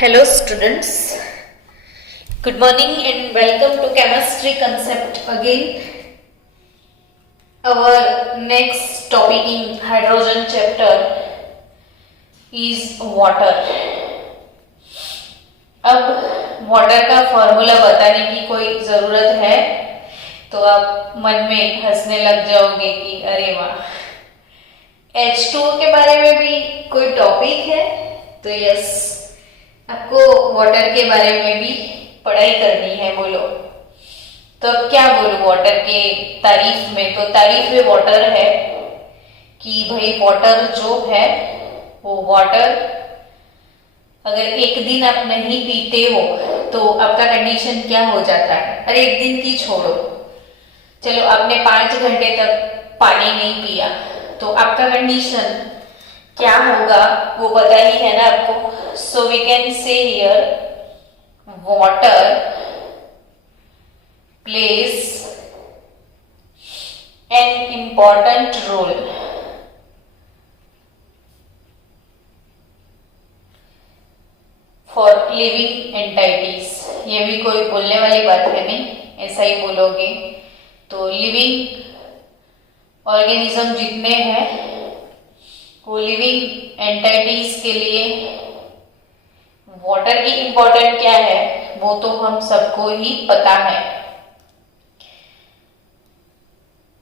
Hello students, good morning and welcome to chemistry concept again. Our next topic in hydrogen chapter is water. अब water का formula बताने की कोई जरूरत है तो आप मन में हंसने लग जाओगे कि अरे वाह, H2O के बारे में भी कोई टॉपिक है। तो यस, आपको वाटर के बारे में भी पढ़ाई करनी है। बोलो तो अब क्या बोलूं वाटर के तारीफ में। तो तारीफ में वाटर है कि भाई वाटर जो है वो वाटर अगर एक दिन आप नहीं पीते हो तो आपका कंडीशन क्या हो जाता है। अरे एक दिन की छोड़ो, चलो आपने 5 घंटे तक पानी नहीं पिया तो आपका कंडीशन क्या होगा वो पता ही है ना आपको। So we can say here water plays an important role for living entities. ये भी कोई बोलने वाली बात है नहीं, ऐसा ही बोलोगे। तो लिविंग ऑर्गेनिज्म जितने हैं वो लिविंग एंटाइटीज के लिए वाटर की इंपॉर्टेंट क्या है वो तो हम सबको ही पता है।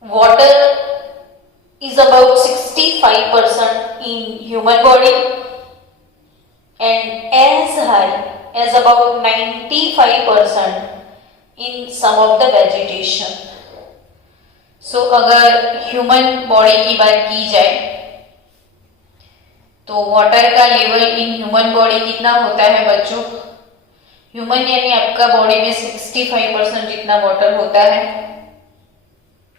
Water is about 65% in human body and as high as about 95% in some of the vegetation. So अगर ह्यूमन बॉडी की बात की जाए तो वाटर का लेवल इन ह्यूमन बॉडी कितना होता है बच्चों। ह्यूमन यानी आपका बॉडी में 65% जितना वाटर होता है।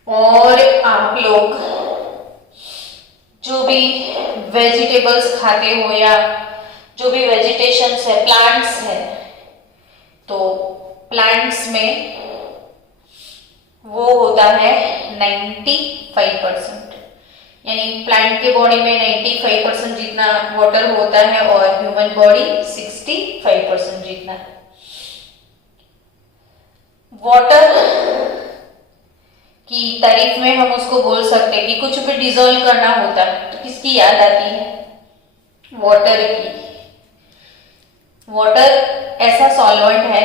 और आप लोग जो भी वेजिटेबल्स खाते हो या जो भी वेजिटेशंस है, प्लांट्स है, तो प्लांट्स में वो होता है 95%, यानी प्लांट के बॉडी में 95% जितना वाटर होता है और ह्यूमन बॉडी 65% जितना। वाटर की तारीफ में हम उसको बोल सकते हैं कि कुछ भी डिसॉल्व करना होता है तो किसकी याद आती है, वाटर की। वाटर ऐसा सॉल्वेंट है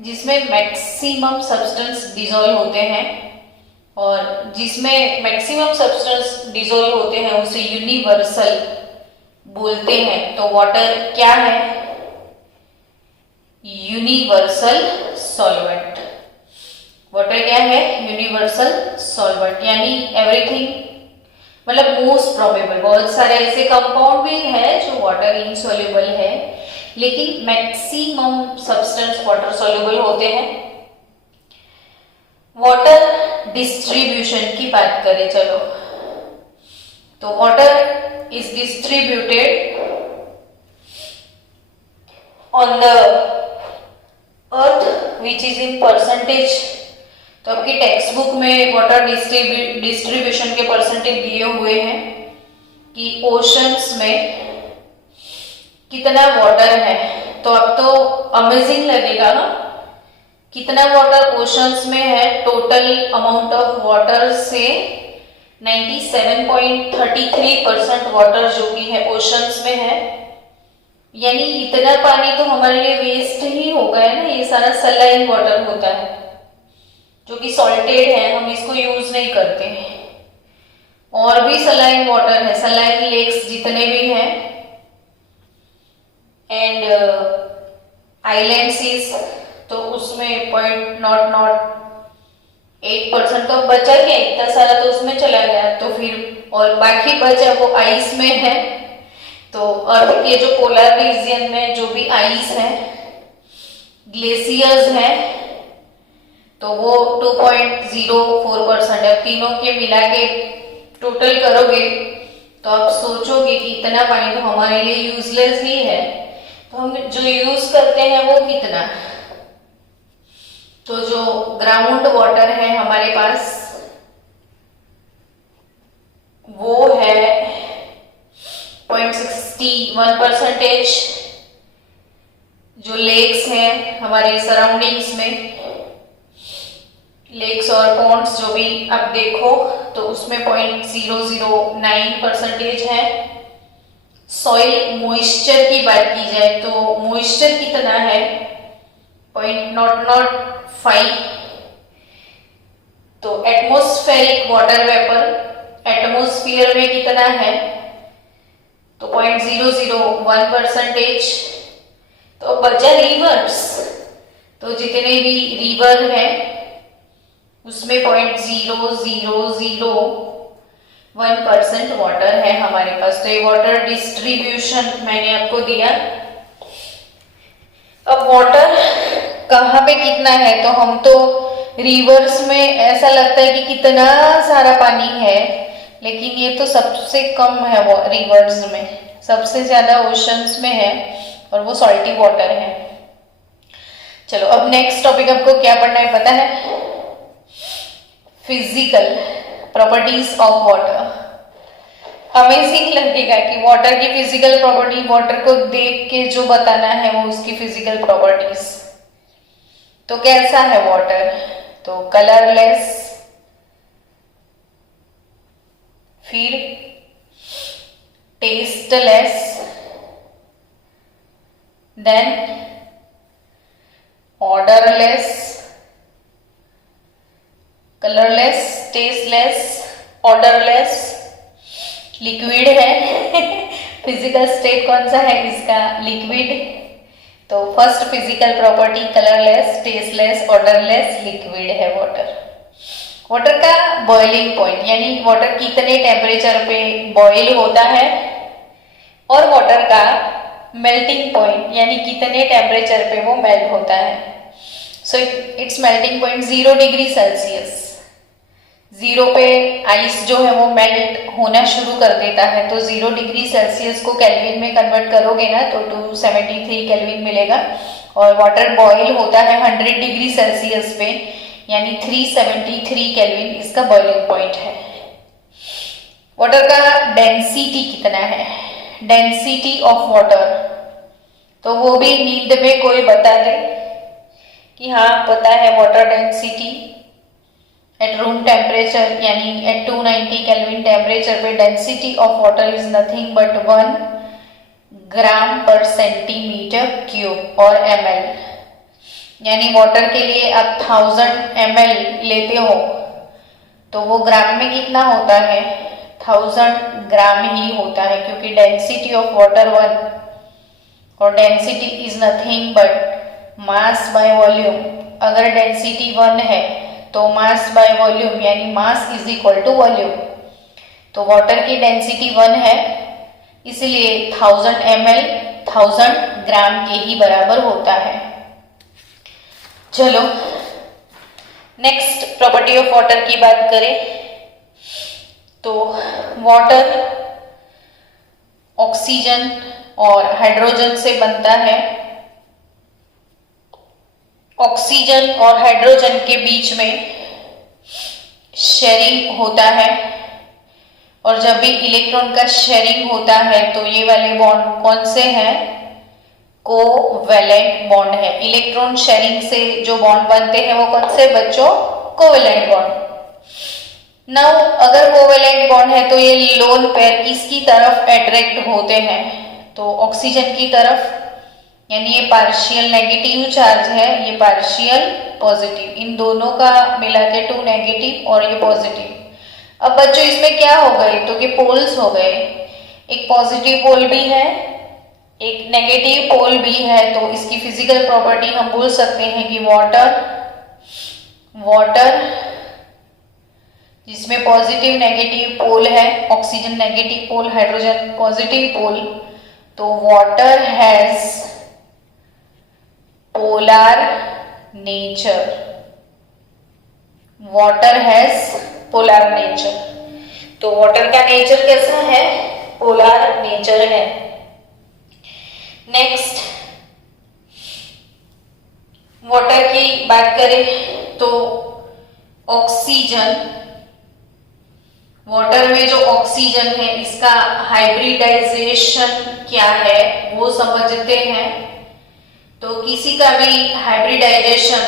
जिसमें मैक्सिमम सब्सटेंस डिसॉल्व होते हैं और जिसमें मैक्सिमम सब्सटेंस डिसॉल्व होते हैं उसे यूनिवर्सल बोलते हैं। तो वाटर क्या है, यूनिवर्सल सॉल्वेंट। वाटर क्या है, यूनिवर्सल सॉल्वेंट, यानी एवरीथिंग, मतलब मोस्ट प्रोबेबल। बहुत सारे ऐसे कंपाउंड भी है जो वाटर इनसॉल्युबल है लेकिन मैक्सिमम सब्सटेंस वाटर सॉल्युबल होते हैं। वाटर डिस्ट्रीब्यूशन की बात करें चलो, तो water is distributed on the earth which is in percentage. तो आपकी टेक्स्ट बुक में वाटर डिस्ट्रीब्यूशन के परसेंटेज दिए हुए हैं कि ओशंस में कितना वाटर है। तो अब तो अमेजिंग लगेगा ना, कितना वाटर ओशंस में है। टोटल अमाउंट ऑफ वाटर से 97.33% वाटर जो कि है ओशंस में है, यानी इतना पानी तो हमारे लिए वेस्ट ही हो गया है ना। ये सारा सलाइन वाटर होता है जो कि सॉल्टेड है, हम इसको यूज नहीं करते। और भी सलाइन वाटर है, सलाइन लेक्स जितने भी हैं एंड आइलैंड सीज, तो उसमें 0.008% तो बचा गया, इतना सारा तो उसमें चला गया। तो फिर और बाकी बचा वो आइस में है। तो अर्थ के जो पोलर रीजन में जो भी आइस है, ग्लेशियर्स हैं, तो वो 2.04% है। तीनों के मिला के टोटल करोगे तो आप सोचोगे कि इतना पानी तो हमारे लिए यूजलेस ही है, तो हम जो यूज करते हैं वो कितना। तो जो ग्राउंड वाटर है हमारे पास वो है 0.61%, जो लेक्स हैं हमारे सराउंडिंग्स में, लेक्स और पॉन्ड्स जो भी आप देखो तो उसमें 0.009% है। सॉइल मॉइस्चर की बात की जाए तो मॉइस्चर कितना है 0.005। तो एटमॉस्फेरिक वाटर वेपर एटमॉस्फेयर में कितना है तो 0.001%। तो बचा रिवर्स, तो जितने भी रिवर हैं उसमें 0.0001% वाटर है हमारे पास। तो ये वाटर डिस्ट्रीब्यूशन मैंने आपको दिया। अब वाटर कहाँ पे कितना है, तो हम तो रिवर्स में ऐसा लगता है कि कितना सारा पानी है, लेकिन ये तो सबसे कम है वो रिवर्स में, सबसे ज्यादा ओशंस में है और वो सॉल्टी वाटर है। चलो अब नेक्स्ट टॉपिक आपको क्या पढ़ना है पता है, physical properties of water. Amazing लगेगा कि वाटर की फिजिकल प्रॉपर्टी, वाटर को देख के जो बताना है वो उसकी फिजिकल प्रॉपर्टीज। तो कैसा है वाटर, तो कलरलेस, फिर tasteless, then odourless, colourless, tasteless, odourless, liquid है फिजिकल स्टेट कौन सा है इसका, लिक्विड। तो first physical property colourless, tasteless, odourless, liquid है वाटर। वाटर का बॉइलिंग पॉइंट यानी वाटर कितने टेम्परेचर पे बॉइल होता है, और वाटर का मेल्टिंग पॉइंट यानी कितने टेम्परेचर पे वो मेल्ट होता है। So it's melting point 0 degree Celsius. 0 पे आइस जो है वो मेल्ट होना शुरू कर देता है, तो 0 डिग्री सेल्सियस को केल्विन में कन्वर्ट करोगे ना तो 273 केल्विन मिलेगा। और वाटर बॉईल होता है 100 डिग्री सेल्सियस पे यानी 373 केल्विन इसका बॉइलिंग पॉइंट है। वाटर का डेंसिटी कितना है, डेंसिटी ऑफ वाटर, तो वो भी नींद में कोई बता दे कि हाँ पता है water density at room temperature यानी एट 290 केल्विन टेम्परेचर पे density of water is nothing but 1 ग्राम पर सेंटीमीटर क्यूब और ml। यानी वाटर के लिए आप 1000 ml लेते हो तो वो ग्राम में कितना होता है 1000 ग्राम ही होता है, क्योंकि डेंसिटी ऑफ वाटर 1 और density is nothing but mass by volume. अगर डेंसिटी 1 है तो मास बाय वॉल्यूम यानी mass is equal to volume. तो वाटर की डेंसिटी 1 है इसलिए 1000 ml 1000 ग्राम के ही बराबर होता है। चलो नेक्स्ट प्रॉपर्टी ऑफ वाटर की बात करें तो वाटर ऑक्सीजन और हाइड्रोजन से बनता है। ऑक्सीजन और हाइड्रोजन के बीच में शेयरिंग होता है, और जब भी इलेक्ट्रॉन का शेयरिंग होता है तो ये वाले बॉन्ड कौन से हैं, कोवैलेंट बॉन्ड है। इलेक्ट्रॉन शेयरिंग से जो बॉन्ड बनते हैं वो कौन से बच्चों, कोवैलेंट बॉन्ड। नाउ अगर कोवैलेंट बॉन्ड है तो ये लोन पेयर किसकी तरफ अट्रैक्ट होते हैं, तो ऑक्सीजन की तरफ, यानी ये पार्शियल नेगेटिव चार्ज है, ये पार्शियल पॉजिटिव, इन दोनों का मिला के 2 नेगेटिव और ये पॉजिटिव। अब बच्चों इसमें क्या हो गए, तो कि पोल्स हो गए, एक पॉजिटिव पोल भी है एक नेगेटिव पोल भी है। तो इसकी फिजिकल प्रॉपर्टी हम बोल सकते हैं कि वाटर जिसमें पॉजिटिव नेगेटिव पोल है, oxygen negative pole, hydrogen positive pole, तो water has polar nature. Water has polar nature, तो वाटर का नेचर कैसा है, पोलर नेचर है। नेक्स्ट वाटर की बात करें तो ऑक्सीजन, वाटर में जो ऑक्सीजन है इसका हाइब्रिडाइजेशन क्या है वो समझते हैं। तो किसी का भी हाइब्रिडाइजेशन,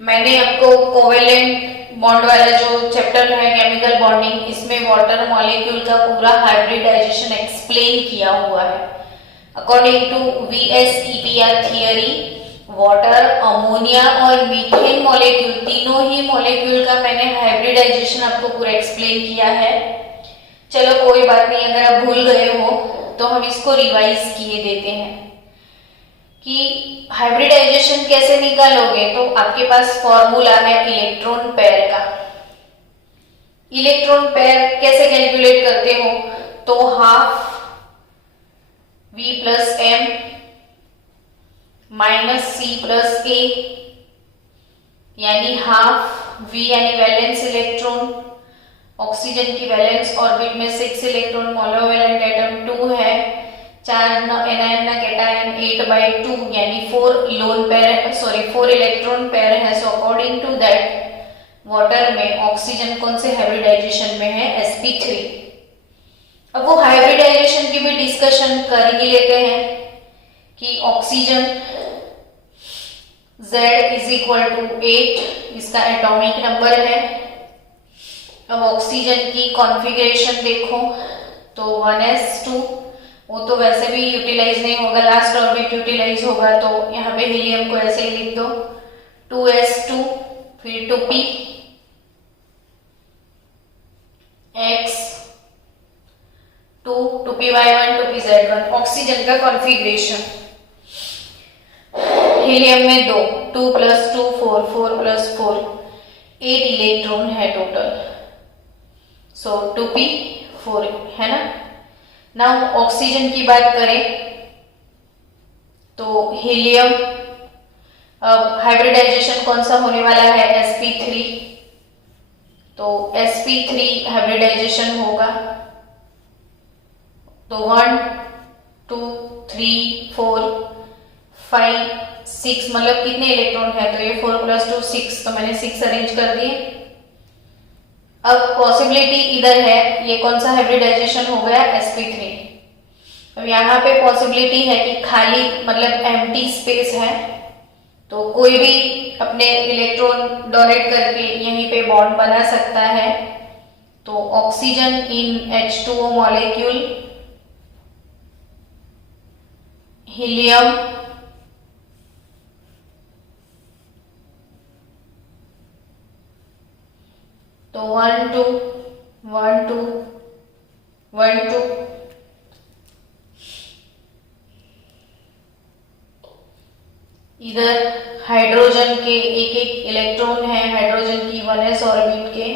मैंने आपको कोवेलेंट बॉन्ड वाला जो चैप्टर है केमिकल बॉन्डिंग, इसमें वाटर मॉलिक्यूल का पूरा हाइब्रिडाइजेशन एक्सप्लेन किया हुआ है। According to VSEPR theory, water, ammonia और मीथेन मॉलिक्यूल, तीनों ही मॉलिक्यूल का मैंने हाइब्रिडाइजेशन आपको पूरा एक्सप्लेन किया है। चलो कोई बात नहीं, अगर आप भूल गए हो तो हम इसको रिवाइज किए देते हैं कि हाइब्रिडाइजेशन कैसे निकालोगे। तो आपके पास फॉर्मूला है इलेक्ट्रॉन पेयर का। इलेक्ट्रॉन पेयर कैसे कैलकुलेट करते हो, तो half V plus M minus C plus A, यानी हाफ V यानी वैलेंस इलेक्ट्रॉन, ऑक्सीजन की वैलेंस ऑर्बिट में 6 इलेक्ट्रॉन, मोनोवैलेंट एटम 2 है, 4 एनायन कैटायन 8/2 यानी 4 इलेक्ट्रॉन पेयर है। So according to that water में ऑक्सीजन कौन से हाइब्रिडाइजेशन में है, sp3। अब वो हाइब्रिडाइजेशन की भी डिस्कशन कर ही लेते हैं कि oxygen Z is equal to 8, इसका एटॉमिक नंबर है। अब ऑक्सीजन की कॉन्फ़िगरेशन देखो तो 1s2, वो तो वैसे भी यूटिलाइज नहीं होगा, लास्ट ऑर्बिट यूटिलाइज होगा, तो यहाँ पे हीलियम को ऐसे ही लिख दो 2s2, फिर 2p x 2 2py1 2pz1। Oxygen का कॉन्फ़िगरेशन, हीलियम में 2 प्लस 2 4, 4 प्लस 4 8 इलेक्ट्रॉन है टोटल। सो 2p4 है ना। नाउ ऑक्सीजन की बात करें तो हीलियम, अब हाइब्रिडाइजेशन कौन सा होने वाला है, sp3, तो sp3 हाइब्रिडाइजेशन होगा। तो 1 2 3 4 5 6, मतलब कितने इलेक्ट्रॉन है, तो ये 4 प्लस 2 6, तो मैंने 6 अरेंज कर दिए। अब पॉसिबिलिटी इधर है, ये कौन सा हाइब्रिडाइजेशन हो गया, sp3। अब यहाँ पे पॉसिबिलिटी है कि खाली मतलब एम्प्टी स्पेस है, तो कोई भी अपने इलेक्ट्रॉन डोनेट करके यहीं पे बॉन्ड बना सकता है। तो oxygen in H2O molecule, helium, तो 1 2 1 2 1 2, इधर हाइड्रोजन के एक एक इलेक्ट्रॉन है, हाइड्रोजन की 1s ऑर्बिट के,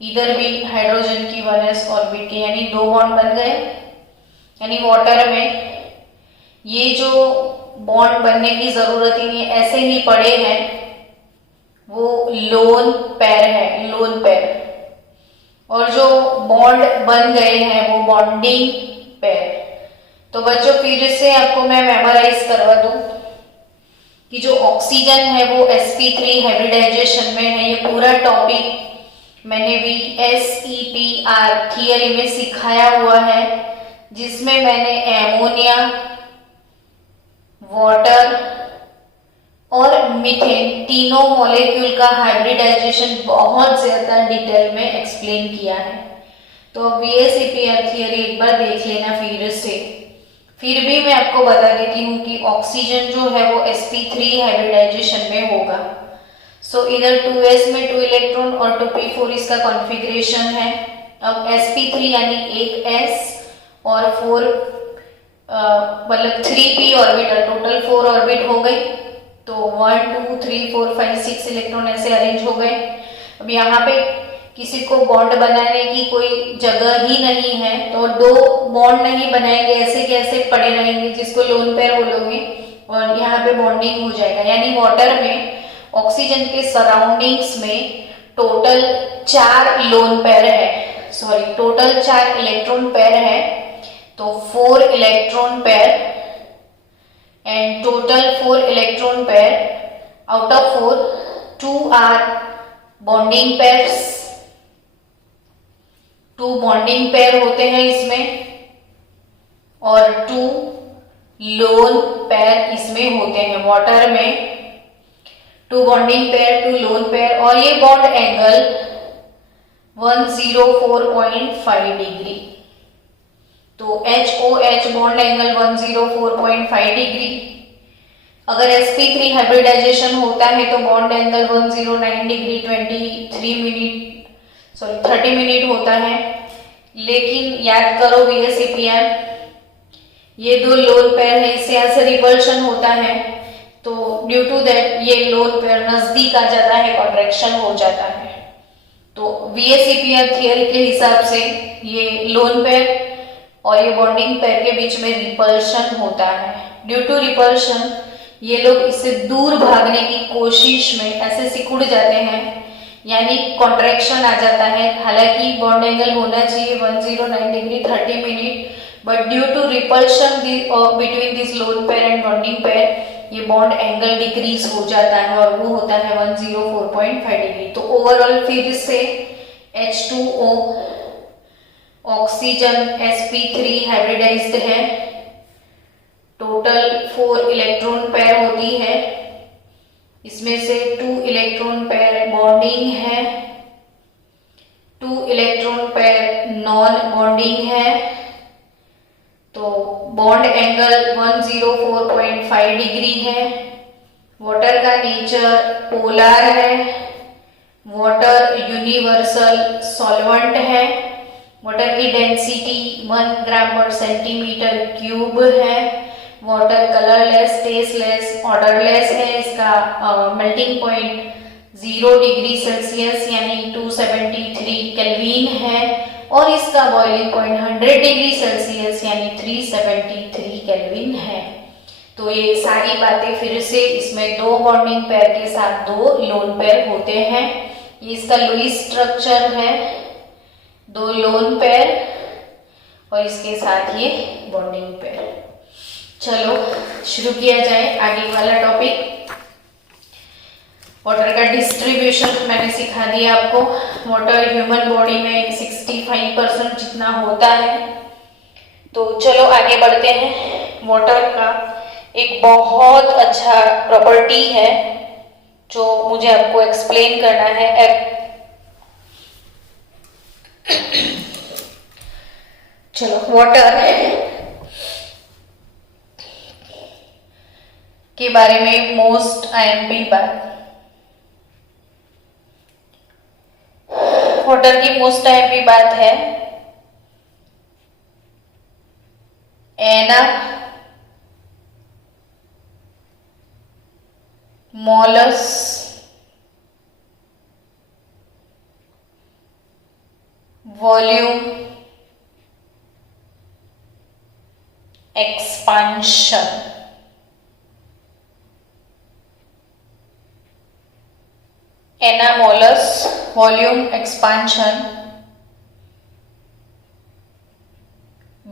इधर भी हाइड्रोजन की 1s ऑर्बिट के, यानी 2 बॉन्ड बन गए। यानी वाटर में ये जो बॉन्ड बनने की जरूरत ही नहीं, ऐसे ही पड़े हैं, वो लोन पेयर है, लोन पेयर। और जो बॉन्ड बन गए हैं वो बॉन्डिंग पेयर। तो बच्चों फिर से आपको मैं मेमोराइज करवा दूं कि जो ऑक्सीजन है वो sp3 हाइब्रिडाइजेशन में है। ये पूरा टॉपिक मैंने VSEPR थियरी में सिखाया हुआ है, जिसमें मैंने एमोनिया, वाटर और मीथेन तीनों मॉलिक्यूल का हाइब्रिडाइजेशन बहुत ज्यादा डिटेल में एक्सप्लेन किया है। तो VSEPR थियरी एक बार देख लेना फिर से। फिर भी मैं आपको बता देती हूँ कि ऑक्सीजन जो है वो sp3 हाइब्रिडाइजेशन में होगा। सो इधर 2s में 2 इलेक्ट्रॉन और 2p4 इसका कॉन्फ़िगरेशन है। अब sp3 यानी एक s और 4 मतलब 3p ऑर्बिटल, टोटल 4 ऑर्बिट हो गई। तो 1 2 3 4 5 6 इलेक्ट्रॉन ऐसे अरेंज हो गए। अब यहाँ पे किसी को बॉन्ड बनाने की कोई जगह ही नहीं है, तो 2 बॉन्ड नहीं बनाएंगे, ऐसे के ऐसे पड़े रहेंगे, जिसको लोन पेयर बोलोगे, और यहाँ पे बॉन्डिंग हो जाएगा। यानी वाटर में ऑक्सीजन के सराउंडिंग्स में टोटल 4 लोन पेयर है, सॉरी टोटल 4 इलेक्ट्रॉन पेयर है। तो 4 electron pair and total 4 electron pair, out of 4 2 are bonding pairs, 2 bonding pair होते हैं इसमें, और 2 लोन पेयर इसमें होते हैं। वाटर में 2 बॉन्डिंग पेयर, 2 लोन पेयर, और ये बॉन्ड एंगल 104.5 डिग्री। तो HOH बॉन्ड एंगल 104.5 डिग्री। अगर sp3 हाइब्रिडाइजेशन होता है तो बॉन्ड एंगल 109 डिग्री 30 मिनट होता है। लेकिन याद करो VSEPR, ये 2 लोन पेयर है, इससे यहाँ से रिपल्शन होता है, तो ड्यू टू दैट ये लोन पेयर नजदीक आ जाता है, कॉन्ट्रैक्शन हो जाता है। तो VSEPR थियरी के हिसाब से ये लोन पेयर और ये बॉन्डिंग पेयर के बीच में रिपल्शन होता है। ड्यू टू रिपल्शन ये लोग इससे दूर भागने की कोशिश में ऐसे सिकुड़ जाते हैं, यानी कॉन्ट्रैक्शन आ जाता है। हालांकि बॉन्ड एंगल होना चाहिए 109 degree 30 minute, but due to repulsion between this lone pair and bonding pair ये बॉन्ड एंगल डिक्रीज हो जाता है और वो होता है 104.5 डिग्री। तो ओवरऑल फिर से H2O ऑक्सीजन sp3 हाइब्रिडाइज्ड है। टोटल 4 इलेक्ट्रॉन पेयर होती है, इसमें से 2 इलेक्ट्रॉन पेयर बॉन्डिंग है, 2 इलेक्ट्रॉन पेयर नॉन बॉन्डिंग है। तो बॉन्ड एंगल 104.5 डिग्री है। वाटर का नेचर पोलर है। वाटर यूनिवर्सल सॉल्वेंट है। वाटर की डेंसिटी 1 ग्राम पर सेंटीमीटर क्यूब है। वाटर कलरलेस, टेस्टलेस, ऑर्डरलेस है। इसका मेल्टिंग पॉइंट 0 डिग्री सेल्सियस यानी 273 केल्विन है, और इसका बॉइलिंग पॉइंट 100 डिग्री सेल्सियस यानी 373 केल्विन है। तो ये सारी बातें फिर से, इसमें 2 बॉन्डिंग पेयर के साथ 2 लोन पेयर होते हैं। ये इसका लुईस स्ट्रक्चर है, 2 लोन पेयर और इसके साथ ये बॉन्डिंग पेयर। चलो शुरू किया जाए आगे वाला टॉपिक। वाटर का डिस्ट्रीब्यूशन मैंने सिखा दिया आपको। वाटर ह्यूमन बॉडी में 65% जितना होता है। तो चलो आगे बढ़ते हैं। वाटर का एक बहुत अच्छा प्रॉपर्टी है जो मुझे आपको एक्सप्लेन करना है। चलो वाटर के बारे में मोस्ट IMP बात। वाटर की मोस्ट IMP बात है anomalous volume expansion. Anomalous volume expansion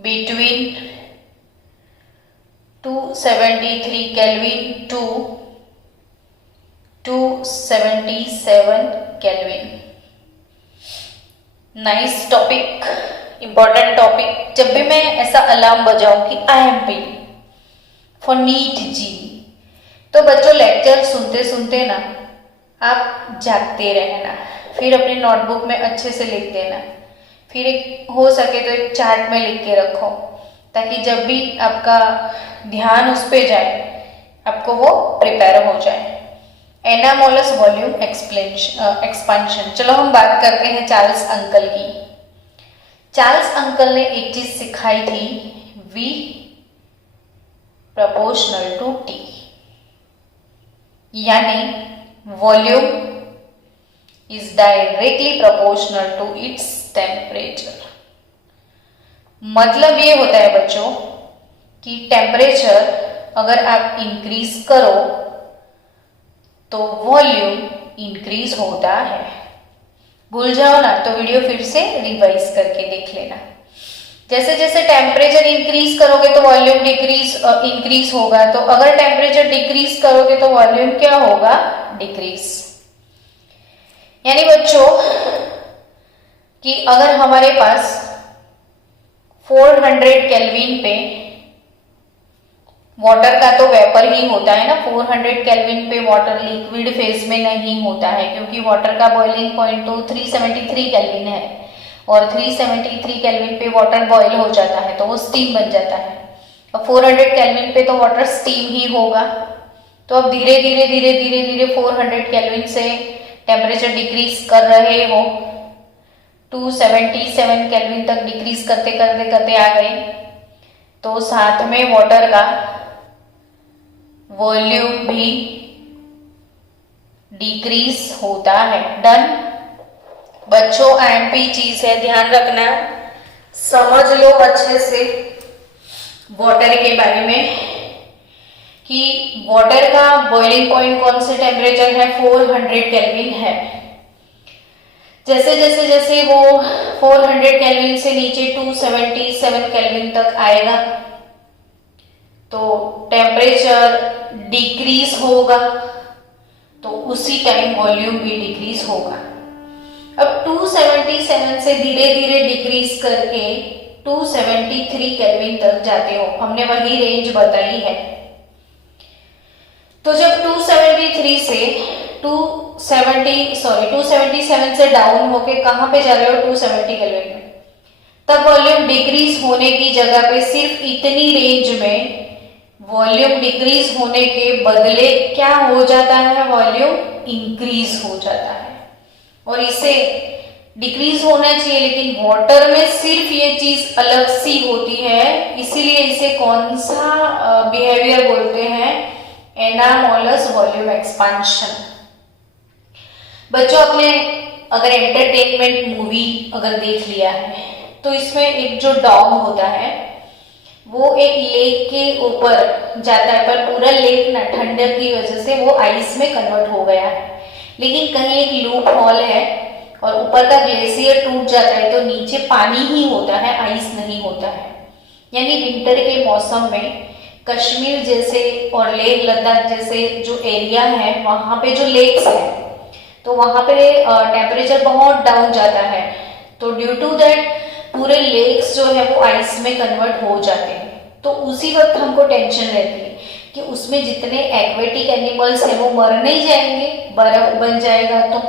between 273 Kelvin to 277 Kelvin। Nice topic, important topic. जब भी मैं ऐसा अलार्म बजाऊं कि IMP फॉर नीट जी, तो बच्चों लेक्चर सुनते सुनते ना आप जागते रहना, फिर अपनी नोटबुक में अच्छे से लिख देना, फिर एक हो सके तो एक चार्ट में लिख के रखो, ताकि जब भी आपका ध्यान उस पे जाए आपको वो प्रिपेयर हो जाए। Anomalous volume expansion. चलो हम बात करते हैं चार्ल्स अंकल की। चार्ल्स अंकल ने एक चीज सिखाई थी, V प्रोपोर्शनल टू T, यानी volume is directly proportional to its temperature. मतलब ये होता है बच्चों कि टेम्परेचर अगर आप इंक्रीज करो तो वॉल्यूम इंक्रीज होता है। भूल जाओ ना तो वीडियो फिर से रिवाइज करके देख लेना। जैसे जैसे टेम्परेचर इंक्रीज करोगे तो वॉल्यूम इंक्रीज होगा, तो अगर टेम्परेचर डिक्रीज करोगे तो वॉल्यूम क्या होगा? डिक्रीज। यानी बच्चों कि अगर हमारे पास 400 केल्विन पे वाटर का तो वेपर ही होता है ना, 400 केल्विन पे वाटर लिक्विड फेज में नहीं होता है, क्योंकि वाटर का बॉइलिंग पॉइंट तो 373 केल्विन है और 373 केल्विन पे वाटर बॉईल हो जाता है तो वो स्टीम बन जाता है। अब 400 केल्विन पे तो वाटर स्टीम ही होगा। तो अब धीरे धीरे धीरे धीरे धीरे 400 केल्विन से टेम्परेचर डिक्रीज कर रहे हो, 277 केल्विन तक डिक्रीज करते करते करते आ गए, तो साथ में वाटर का वॉल्यूम भी डिक्रीज होता है। डन बच्चों, आईएमपी चीज है, ध्यान रखना, समझ लो अच्छे से वाटर के बारे में कि वाटर का बॉइलिंग पॉइंट कौन से टेम्परेचर है, 400 केल्विन है। जैसे जैसे जैसे वो 400 केल्विन से नीचे 277 केल्विन तक आएगा तो टेम्परेचर डिक्रीज होगा, तो उसी टाइम वॉल्यूम भी डिक्रीज होगा। अब 277 से धीरे धीरे डिक्रीज करके 273 केल्विन तक जाते हो, हमने वही रेंज बताई है। तो जब 273 से 277 से डाउन होके कहां पे जा रहे हो, 270 केल्विन में, तब वॉल्यूम डिक्रीज होने की जगह पे सिर्फ इतनी रेंज में वॉल्यूम डिक्रीज होने के बदले क्या हो जाता है, वॉल्यूम इंक्रीज हो जाता है। और इसे डिक्रीज होना चाहिए, लेकिन वाटर में सिर्फ ये चीज अलग सी होती है, इसीलिए इसे कौन सा बिहेवियर बोलते हैं, एनामोलस वॉल्यूम एक्सपांशन। बच्चों, अपने अगर एंटरटेनमेंट मूवी अगर देख लिया है तो इसमें एक जो डॉग होता है वो एक लेक के ऊपर जाता है, पर पूरा लेक ना ठंडक की वजह से वो आइस में कन्वर्ट हो गया है, लेकिन कहीं एक लूप होल है और ऊपर का ग्लेशियर टूट जाता है तो नीचे पानी ही होता है, आइस नहीं होता है। यानी विंटर के मौसम में कश्मीर जैसे और लेह लद्दाख जैसे जो एरिया है वहां पे जो लेक्स है तो वहां पे टेम्परेचर बहुत डाउन जाता है, तो ड्यू टू दैट पूरे लेक्स जो है वो आइस में कन्वर्ट हो जाते हैं। तो उसी वक्त हमको टेंशन रहती है कि उसमें जितने एक्वेटिक एनिमल्स हैं वो मर नहीं जाएंगे, बर्फ बन जाएगा तो।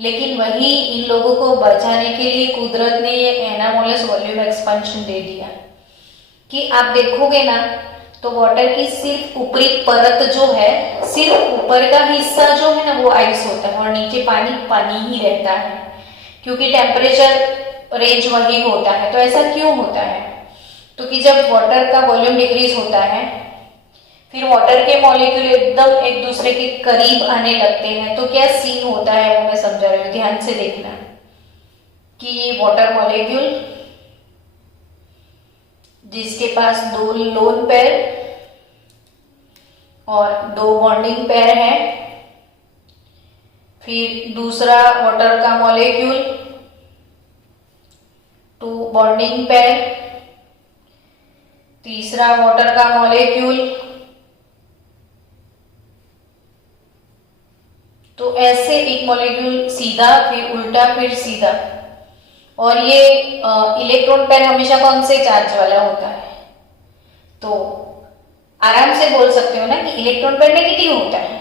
लेकिन वही इन लोगों को बचाने के लिए कुदरत ने ये एनामोलस वॉल्यूम एक्सपेंशन दे दिया कि आप देखोगे ना तो वाटर की सिर्फ ऊपरी परत जो है, सिर्फ ऊपर का हिस्सा जो है ना वो आइस होता है और नीचे पानी पानी ही रहता है, क्योंकि टेम्परेचर रेंज वही होता है। तो ऐसा क्यों होता है, तो कि जब वाटर का वॉल्यूम डिक्रीज होता है फिर वाटर के मॉलिक्यूल एकदम एक दूसरे के करीब आने लगते हैं, तो क्या सीन होता है वो मैं समझा रही हूँ, ध्यान से देखना कि वाटर मॉलिक्यूल जिसके पास 2 लोन पेयर और 2 बॉन्डिंग पेयर है, फिर दूसरा वाटर का मॉलिक्यूल 2 बॉन्डिंग पेयर, तीसरा वाटर का मॉलिक्यूल, तो ऐसे एक मॉलिक्यूल सीधा फिर उल्टा फिर सीधा। और ये इलेक्ट्रॉन पेयर हमेशा कौन से चार्ज वाला होता है, तो आराम से बोल सकते हो ना कि इलेक्ट्रॉन पेयर नेगेटिव होता है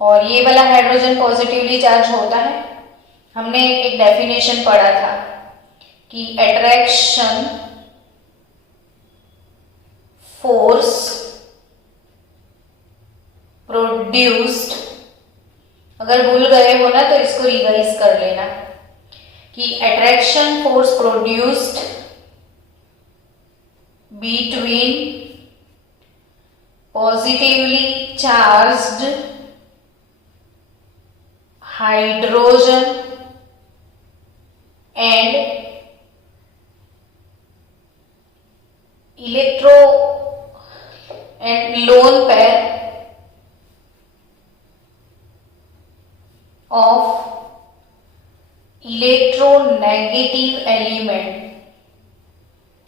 और ये वाला हाइड्रोजन पॉजिटिवली चार्ज होता है। हमने एक डेफिनेशन पढ़ा था कि अट्रैक्शन फोर्स प्रोड्यूस्ड, अगर भूल गए हो ना तो इसको रिवाइज कर लेना कि attraction force produced between positively charged hydrogen and electro and lone pair of electronegative element,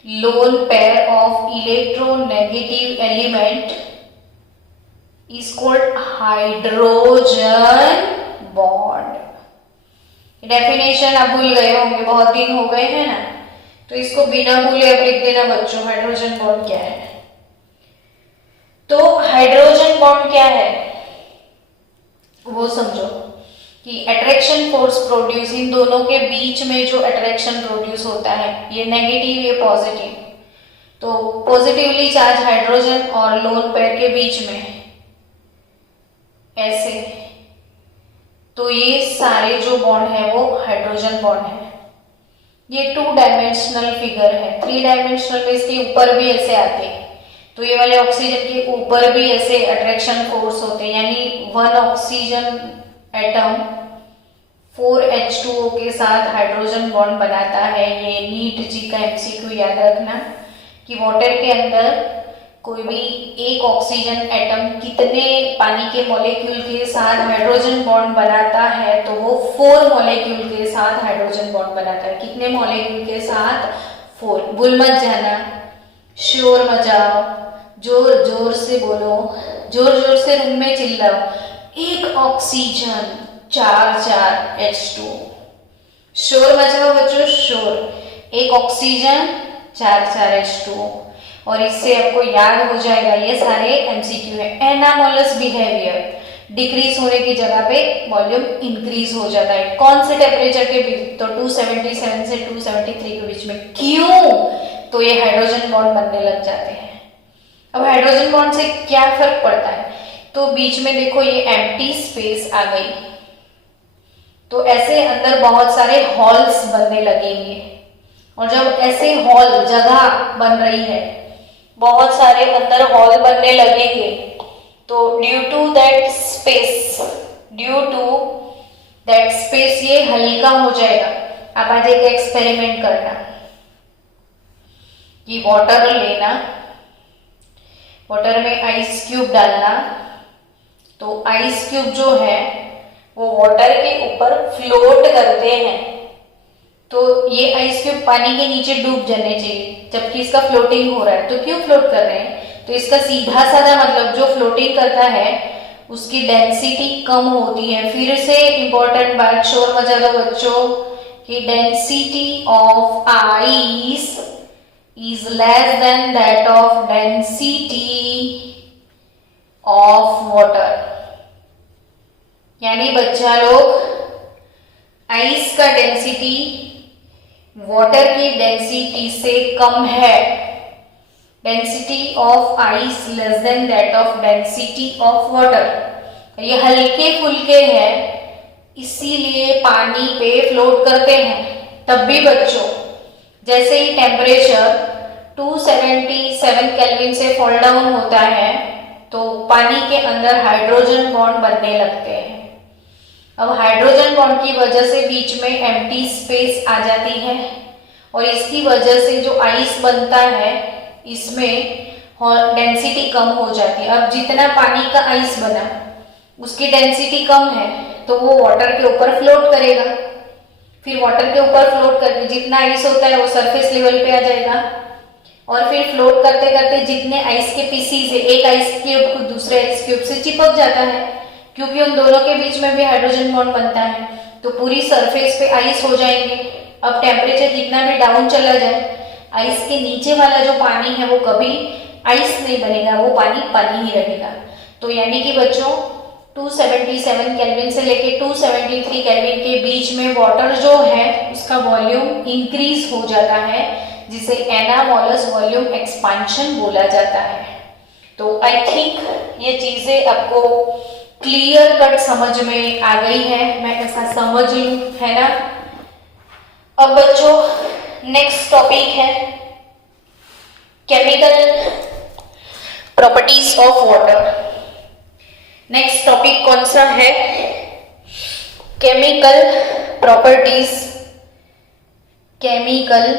lone pair of electronegative element is called hydrogen bond। Definition आप भूल गए होंगे, बहुत दिन हो गए हैं ना, तो इसको बिना भूले आप लिख देना बच्चों, हाइड्रोजन बॉन्ड क्या है। बॉन्ड क्या है वो समझो कि अट्रैक्शन फोर्स प्रोड्यूस, इन दोनों के बीच में जो अट्रैक्शन प्रोड्यूस होता है, ये नेगेटिव ये पॉजिटिव, तो पॉजिटिवली चार्ज हाइड्रोजन और लोन पेयर के बीच में ऐसे, तो ये सारे जो बॉन्ड है वो हाइड्रोजन बॉन्ड है। ये 2 डायमेंशनल फिगर है। 3 डायमेंशनल में इसके ऊपर भी ऐसे आते हैं, तो ये वाले ऑक्सीजन के ऊपर भी ऐसे अट्रैक्शन फोर्स होते हैं, यानी 1 ऑक्सीजन एटम 4H2O के साथ हाइड्रोजन बॉन्ड बनाता है। ये नीट जी का MCQ याद रखना कि वाटर के अंदर कोई भी एक ऑक्सीजन एटम कितने पानी के मॉलिक्यूल के साथ हाइड्रोजन बॉन्ड बनाता है, तो वो 4 मॉलिक्यूल के साथ हाइड्रोजन बॉन्ड बनाता है। कितने मॉलिक्यूल के साथ? 4। भूल मत जाना, शोर मचाओ, जोर जोर से बोलो, जोर जोर से रूम में चिल्लाओ। एक ऑक्सीजन 4 H2O। शोर मचाओ बच्चों, शोर। एक ऑक्सीजन 4 H2O। और इससे आपको याद हो जाएगा, ये सारे MCQ है। एनामोलस बिहेवियर, डिक्रीज होने की जगह पे वॉल्यूम इंक्रीज हो जाता है। कौन से टेम्परेचर के बीच? तो 277 से 273 के बीच में। क्यों? तो ये हाइड्रोजन बॉन्ड बनने लग जाते हैं। अब हाइड्रोजन बॉन्ड से क्या फर्क पड़ता है? तो बीच में देखो ये एम्प्टी स्पेस आ गई, तो ऐसे अंदर बहुत सारे हॉल्स बनने लगेंगे। और जब ऐसे हॉल, जगह बन रही है, बहुत सारे अंदर हॉल बनने लगेंगे, तो ड्यू टू दैट स्पेस ये हल्का हो जाएगा। आप आज एक एक्सपेरिमेंट करना कि वाटर लेना, वाटर में आइस क्यूब डालना, तो आइस क्यूब जो है वो वाटर के ऊपर फ्लोट करते हैं, तो ये आइस क्यूब पानी के नीचे डूब जाने चाहिए, जबकि इसका फ्लोटिंग हो रहा है। तो क्यों फ्लोट कर रहे हैं? तो इसका सीधा साधा मतलब जो फ्लोटिंग करता है उसकी डेंसिटी कम होती है। फिर से इंपॉर्टेंट बात, शोर मचा दो बच्चों, कि density of ice is less than that of density of water. यानी बच्चा लोग, आइस का डेंसिटी वाटर की डेंसिटी से कम है। Density of ice less than that of density of water. ये हल्के फुल्के हैं, इसीलिए पानी पे फ्लोट करते हैं। तब भी बच्चों, जैसे ही टेम्परेचर 277 केल्विन से फॉल डाउन होता है, तो पानी के अंदर हाइड्रोजन बॉन्ड बनने लगते हैं। अब हाइड्रोजन बॉन्ड की वजह से बीच में एम्प्टी स्पेस आ जाती है, और इसकी वजह से जो आइस बनता है इसमें डेंसिटी कम हो जाती है। अब जितना पानी का आइस बना उसकी डेंसिटी कम है, तो वो वाटर के ऊपर फ्लोट करेगा। फिर वाटर के ऊपर फ्लोट करके जितना आइस होता है वो सरफेस लेवल पे आ जाएगा, और फिर फ्लोट करते करते जितने आइस के पीसीज है, एक आइस क्यूब दूसरे आइस क्यूब से चिपक जाता है, क्योंकि उन दोनों के बीच में भी हाइड्रोजन बॉन्ड बनता है, तो पूरी सरफेस पे आइस हो जाएंगे। अब टेम्परेचर कितना भी डाउन चला जाए, आइस के नीचे वाला जो पानी है वो कभी आइस नहीं बनेगा, वो पानी पानी ही रहेगा। तो यानी कि बच्चों 277 केल्विन से लेके 273 केल्विन के बीच में वाटर जो है उसका वॉल्यूम इंक्रीज हो जाता है, जिसे एनामोलस वॉल्यूम एक्सपांशन बोला जाता है। तो आई थिंक ये चीजें आपको क्लियर कट समझ में आ गई है, मैं ऐसा समझ लूं, है ना। अब बच्चों नेक्स्ट टॉपिक है chemical properties of water. Next topic कौन सा है? Chemical properties. Chemical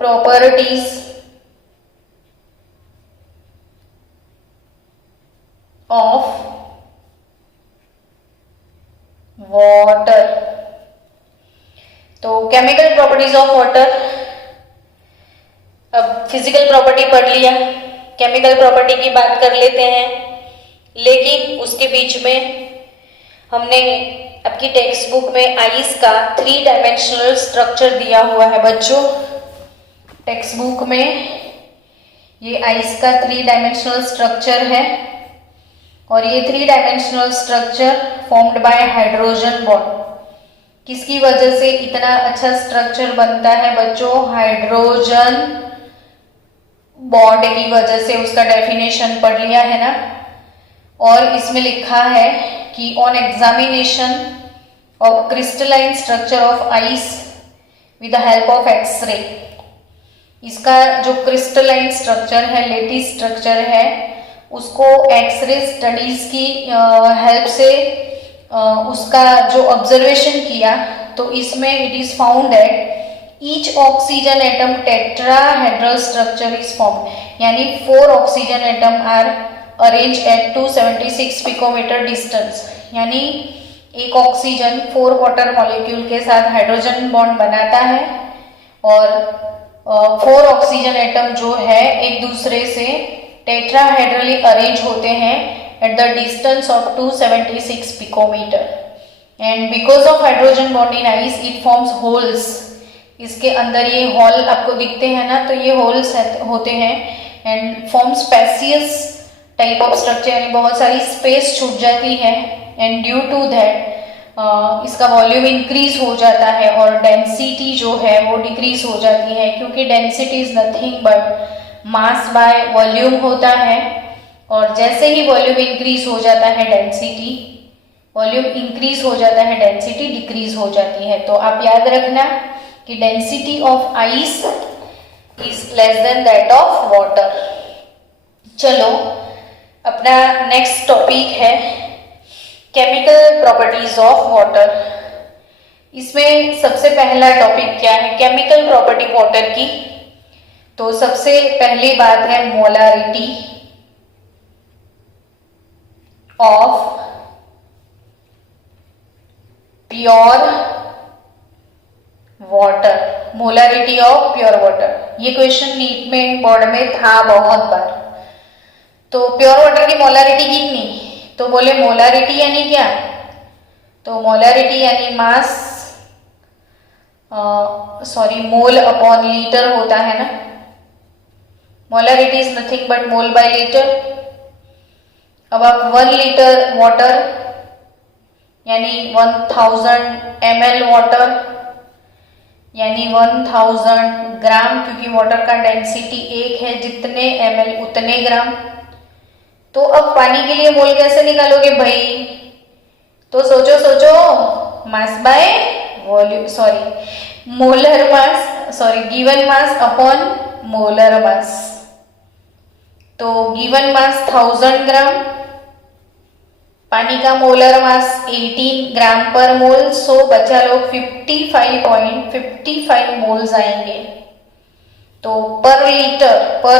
properties of water. तो केमिकल प्रॉपर्टीज ऑफ वाटर, अब फिजिकल प्रॉपर्टी पढ़ लिया, केमिकल प्रॉपर्टी की बात कर लेते हैं। लेकिन उसके बीच में हमने आपकी टेक्स्ट बुक में आइस का 3 डायमेंशनल स्ट्रक्चर दिया हुआ है बच्चों। टेक्स्ट बुक में ये आइस का 3 डायमेंशनल स्ट्रक्चर है और ये 3 dimensional structure formed by hydrogen bond. किसकी वजह से इतना अच्छा स्ट्रक्चर बनता है बच्चों? हाइड्रोजन बॉन्ड की वजह से। उसका डेफिनेशन पढ़ लिया है ना। और इसमें लिखा है कि on examination of crystalline structure of ice with the help of x ray, इसका जो क्रिस्टलाइन स्ट्रक्चर है, लेटिस स्ट्रक्चर है, उसको एक्सरे स्टडीज की हेल्प से उसका जो ऑब्जर्वेशन किया तो इसमें it is found that each oxygen atom tetrahedral structure is formed, यानी 4 oxygen atom are arrange at 276 picometre distance, यानी एक ऑक्सीजन 4 वाटर मॉलिक्यूल के साथ हाइड्रोजन बॉन्ड बनाता है और 4 ऑक्सीजन एटम जो है एक दूसरे से टेट्राहेड्रली अरेंज होते हैं at the distance of 276 picometer and because of hydrogen bond in ice it forms holes। इसके अंदर ये हॉल आपको दिखते हैं ना, तो ये होल्स होते हैं and forms spacious type of structure, यानी बहुत सारी स्पेस छूट जाती है and due to that इसका वॉल्यूम इंक्रीज हो जाता है और डेंसिटी जो है वो डिक्रीज हो जाती है, क्योंकि density is nothing but mass by volume होता है। और जैसे ही वॉल्यूम इंक्रीज हो जाता है डेंसिटी, वॉल्यूम इंक्रीज हो जाता है डेंसिटी डिक्रीज हो जाती है। तो आप याद रखना कि density of ice is less than that of water. चलो अपना नेक्स्ट टॉपिक है केमिकल प्रॉपर्टीज ऑफ वाटर। इसमें सबसे पहला टॉपिक क्या है? केमिकल प्रॉपर्टी वाटर की। तो सबसे पहली बात है molarity of pure water. Molarity of pure water, ये क्वेश्चन नीट में बोर्ड में था बहुत बार। तो प्योर वाटर की मोलारिटी कितनी? तो बोले मोलारिटी यानी क्या? तो मोलारिटी यानी मास मोल अपॉन लीटर होता है ना। Molarity is nothing but mole by litre. अब आप 1 लीटर वाटर यानी 1000 ml वाटर यानी 1000 ग्राम, क्योंकि वाटर का डेंसिटी 1 है, जितने ml उतने ग्राम। तो अब पानी के लिए मोल कैसे निकालोगे भाई? तो सोचो मास by volume, molar mass, given mass upon molar mass. तो गिवन मास 1000 ग्राम, पानी का मोलर मास 18 ग्राम पर मोल, सो बचा लोग 55.55 मोल्स आएंगे। तो पर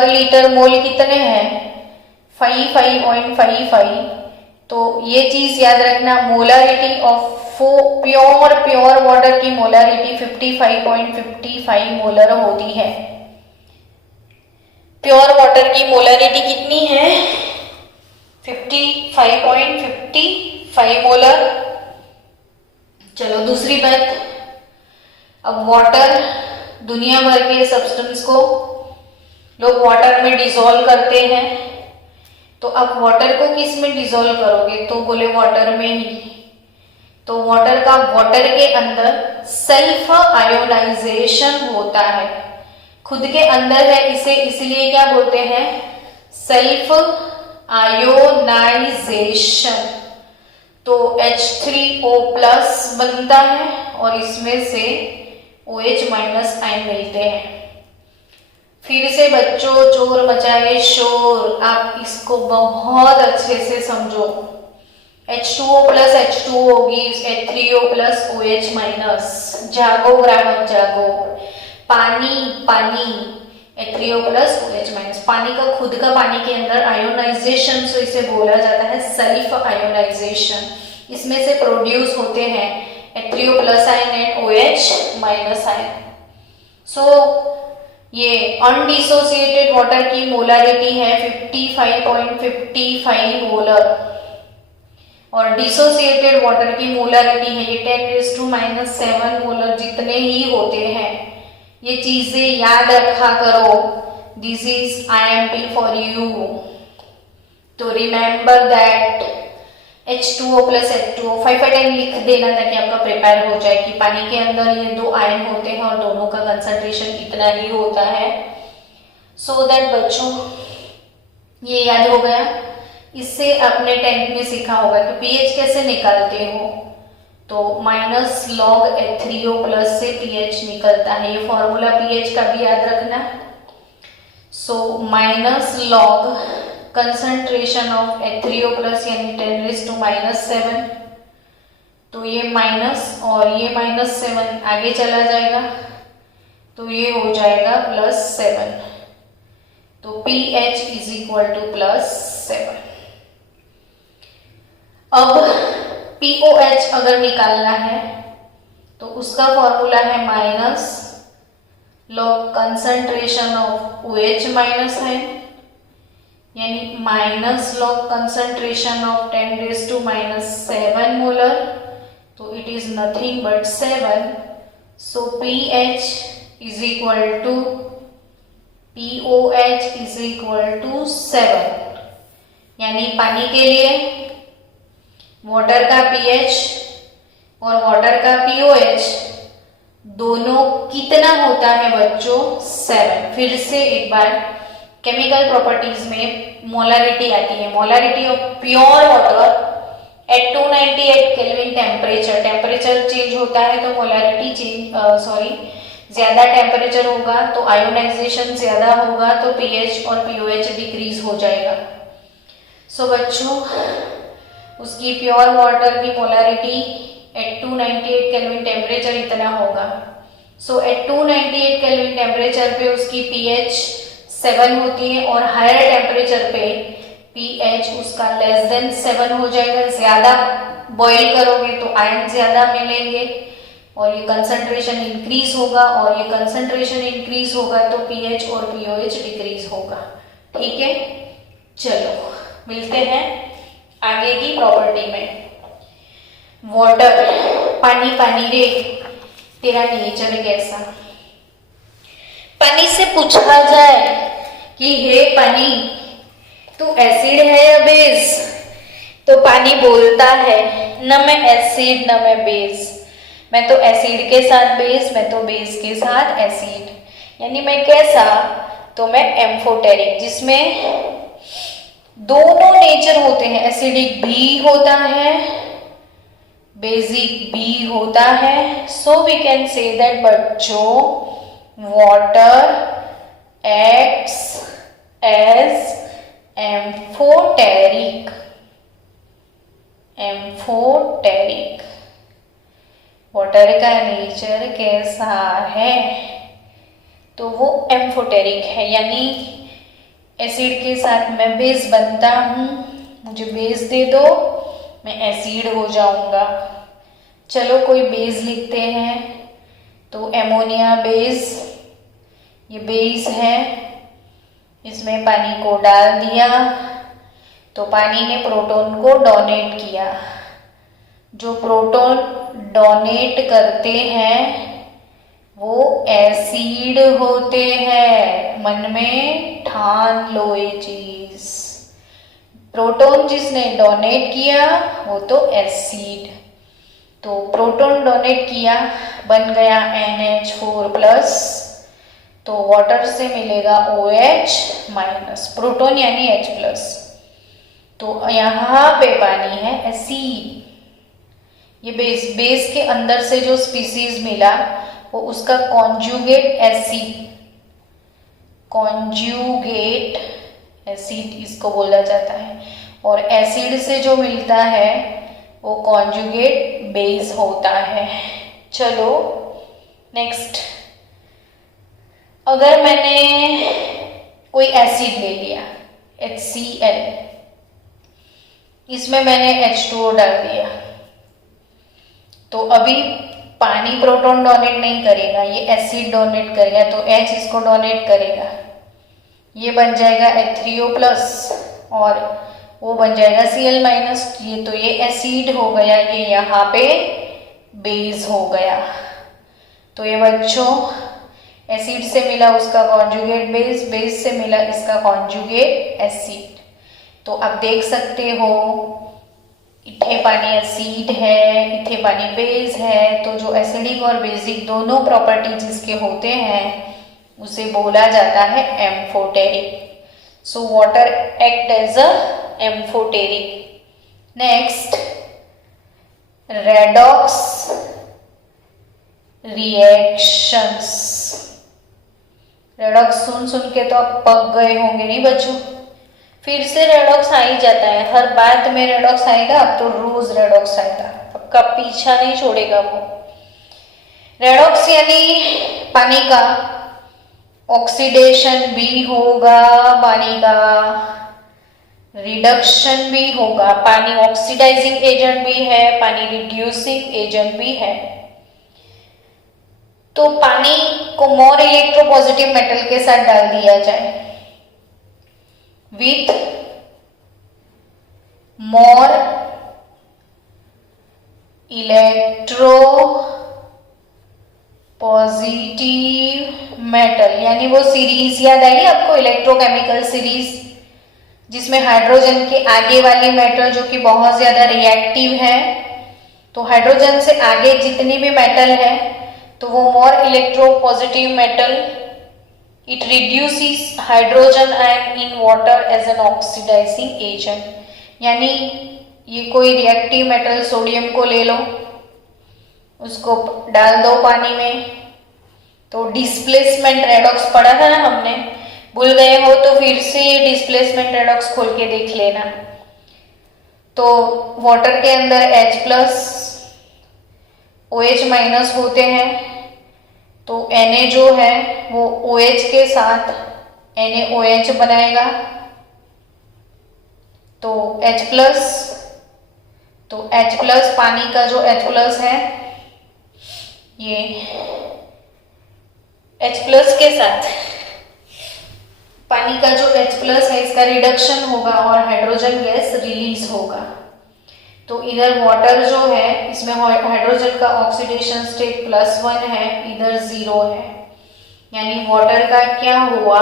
लीटर मोल कितने हैं? 55.55। तो ये चीज याद रखना, मोलारिटी ऑफ प्योर वाटर की मोलारिटी 55.55 मोलर होती है। प्योर वाटर की मोलारिटी कितनी है? 55.55 मोलर। चलो दूसरी बात, अब वाटर, दुनिया भर के सब्सटेंस को लोग वाटर में डिसॉल्व करते हैं। तो अब वाटर को किस में डिसॉल्व करोगे? तो बोले वाटर में ही। तो वाटर के अंदर सेल्फ आयोनाइजेशन होता है, खुद के अंदर है, इसे इसलिए क्या बोलते हैं? Self ionisation. तो H3O प्लस बनता है और इसमें से OH माइनस आयन मिलते हैं। फिर से बच्चों चोर मचाए शोर, आप इसको बहुत अच्छे से समझो। H2O plus H2O gives H3O plus OH minus. जागो ग्राहक जागो। पानी H3O प्लस OH माइनस। पानी का खुद का पानी के अंदर आयोनाइजेशन, सो इसे बोला जाता है सेल्फ आयोनाइजेशन। इसमें से प्रोड्यूस होते हैं H3O plus ion and OH minus ion. So ये अनडिसोसिएटेड वाटर की मोलारिटी है 55.55 मोलर और डिसोसिएटेड वाटर की मोलारिटी है ये 10⁻⁻7 मोलर जितने ही होते हैं। ये चीजें याद रखा करो। This is IMP for you. तो remember that H2O plus H2O 5/10 लिख देना ताकि आपका प्रिपेयर हो जाए कि पानी के अंदर ये दो आयन होते हैं और दोनों का कंसंट्रेशन इतना ही होता है। सो दैट बच्चों ये याद हो गया। इससे आपने 10th में सीखा होगा कि pH कैसे निकालते हो। तो माइनस लॉग H3O प्लस से pH निकलता है। ये फॉर्मूला pH का भी याद रखना। So minus log concentration of H3O plus यानी 10⁻⁻⁷। तो ये माइनस और ये -7 आगे चला जाएगा तो ये हो जाएगा +7। तो pH इज इक्वल टू +7। अब POH अगर निकालना है तो उसका फॉर्मूला है minus log concentration of OH minus है यानी minus log concentration of 10⁻⁻⁷ molar. तो it is nothing but 7। So POH is equal to 7। यानी पानी के लिए वाटर का pH और वाटर का POH दोनों कितना होता है बच्चों? 7। फिर से एक बार केमिकल प्रॉपर्टीज में मोलारिटी आती है। Molarity of pure water at 298 kelvin temperature change होता है तो मोलारिटी चेंज ज्यादा टेम्परेचर होगा तो आयोनाइजेशन ज्यादा होगा तो pH और POH डिक्रीज हो जाएगा। सो बच्चों उसकी प्योर वाटर की मोलारिटी एट 298 केल्विन टेम्परेचर इतना होगा। सो एट 298 केल्विन टेम्परेचर पे उसकी pH 7 होती है और हायर टेम्परेचर पे pH उसका <7 हो जाएगा। ज्यादा बॉईल करोगे तो आयन ज्यादा मिलेंगे और ये कंसंट्रेशन इंक्रीज होगा और ये कंसंट्रेशन इंक्रीज होगा तो pH और POH डिक्रीज होगा। ठीक है, चलो मिलते हैं आगे की प्रॉपर्टी में। वाटर, पानी पानी रे तेरा नेचर कैसा? पानी से पूछा जाए कि हे पानी तू एसिड है या बेस, तो पानी बोलता है न मैं एसिड न मैं बेस। मैं तो एसिड के साथ बेस, मैं तो बेस के साथ एसिड। यानी मैं कैसा? तो मैं एम्फोटेरिक, जिसमें दोनों नेचर होते हैं। एसिडिक भी होता है, बेसिक भी होता है। So we can say that बच्चों water acts as amphoteric. Water का नेचर कैसा है? तो वो एम्फोटेरिक है, यानी एसिड के साथ मैं बेस बनता हूं, मुझे बेस दे दो मैं एसिड हो जाऊंगा। चलो कोई बेस लिखते हैं। तो एमोनिया बेस, ये बेस है, इसमें पानी को डाल दिया तो पानी ने प्रोटॉन को डोनेट किया। जो प्रोटॉन डोनेट करते हैं वो एसिड होते हैं। मन में ठान लो ये चीज। प्रोटॉन जिसने डोनेट किया वो तो एसिड। तो प्रोटॉन डोनेट किया, बन गया NH4+, तो वाटर से मिलेगा OH-, प्रोटॉन यानी H+। तो यहाँ पे पानी है एसिड। ये बेस के अंदर से जो स्पीसीज मिला वो उसका कॉन्जुगेट एसिड इसको बोला जाता है। और एसिड से जो मिलता है वो कॉन्जुगेट बेस होता है। चलो नेक्स्ट, अगर मैंने कोई एसिड ले लिया HCl, इसमें मैंने H2O डाल दिया, तो अभी पानी प्रोटॉन डोनेट नहीं करेगा, ये एसिड डोनेट करेगा। तो H इसको डोनेट करेगा, ये बन जाएगा H3O+ और वो बन जाएगा Cl-। ये तो ये एसिड हो गया, ये यहाँ पे बेस हो गया। तो ये बच्चों एसिड से मिला उसका कॉन्जुगेट बेस, बेस से मिला इसका कॉन्जुगेट एसिड। तो आप देख सकते हो इथे पानी एसिड है, इथे पानी बेस है, तो जो एसिडिक और बेसिक दोनों प्रॉपर्टीज इसके होते हैं उसे बोला जाता है amphoteric. So water act as a amphoteric. Next, redox reactions. Redox सुन के तो आप पक गए होंगे नहीं बच्चों, फिर से रेडॉक्स आ ही जाता है, हर बात में रेडॉक्स आएगा, अब तो रोज रेडॉक्स आएगा, आपका पीछा नहीं छोड़ेगा वो। रेडॉक्स यानी पानी का ऑक्सीडेशन भी होगा, पानी का रिडक्शन भी होगा। पानी ऑक्सीडाइजिंग एजेंट भी है, पानी रिड्यूसिंग एजेंट भी है। तो पानी को मोर इलेक्ट्रोपॉजिटिव मेटल के साथ डाल दिया जाए with more इलेक्ट्रोपॉजिटिव मेटल, यानी वो सीरीज याद आई आपको, इलेक्ट्रोकेमिकल सीरीज, जिसमें हाइड्रोजन के आगे वाली मेटल जो कि बहुत ज्यादा रिएक्टिव है, तो हाइड्रोजन से आगे जितनी भी मेटल है तो वो more electropositive metal, it reduces hydrogen ion in water as an oxidizing agent। यानी ये कोई रिएक्टिव मेटल सोडियम को ले लो, उसको डाल दो पानी में, तो डिस्प्लेसमेंट रेडॉक्स पढ़ा था ना हमने, भूल गए हो तो फिर से डिस्प्लेसमेंट रेडॉक्स खोल के देख लेना। तो वाटर के अंदर H प्लस OH माइनस होते हैं, तो Na जो है वो OH के साथ NaOH बनाएगा, तो H प्लस, तो H प्लस पानी का जो H प्लस है, ये H प्लस के साथ पानी का जो H प्लस है इसका रिडक्शन होगा और हाइड्रोजन गैस रिलीज होगा। तो इधर वाटर जो है इसमें हाइड्रोजन का ऑक्सीडेशन स्टेट +1 है, इधर 0 है, यानी वाटर का क्या हुआ,